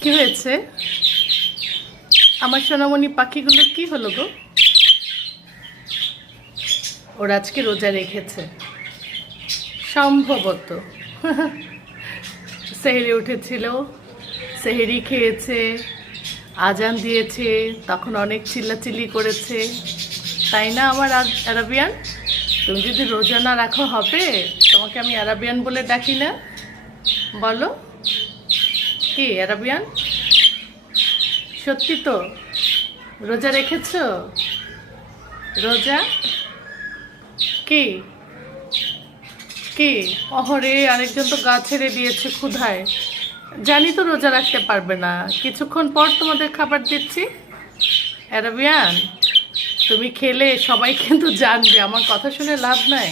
কি হয়েছে? আমার সোনামণি পাখিগুলোর কি হলো গো? ওরা আজকে রোজা রেখেছে সম্ভবত। সেহরি উঠেছিল, সেহরি খেয়েছে, আজান দিয়েছে, তখন অনেক চিল্লাচিল্লি করেছে, তাই না আমার আরাবিয়ান? তুমি যদি রোজা না রাখো হবে? তোমাকে আমি আরাবিয়ান বলে ডাকি না? বলো কি আরাবিয়ান? সত্যি তো রোজা রেখেছো? রোজা কি কি অহরে আরেকজন তো গা ছেড়ে দিয়েছে ক্ষুধায়। জানি তো রোজা রাখতে পারবে না, কিছুক্ষণ পর তোমাদের খাবার দিচ্ছি। অ্যারাবিয়ান, তুমি খেলে সবাই কিন্তু জানবে, আমার কথা শুনে লাভ নাই।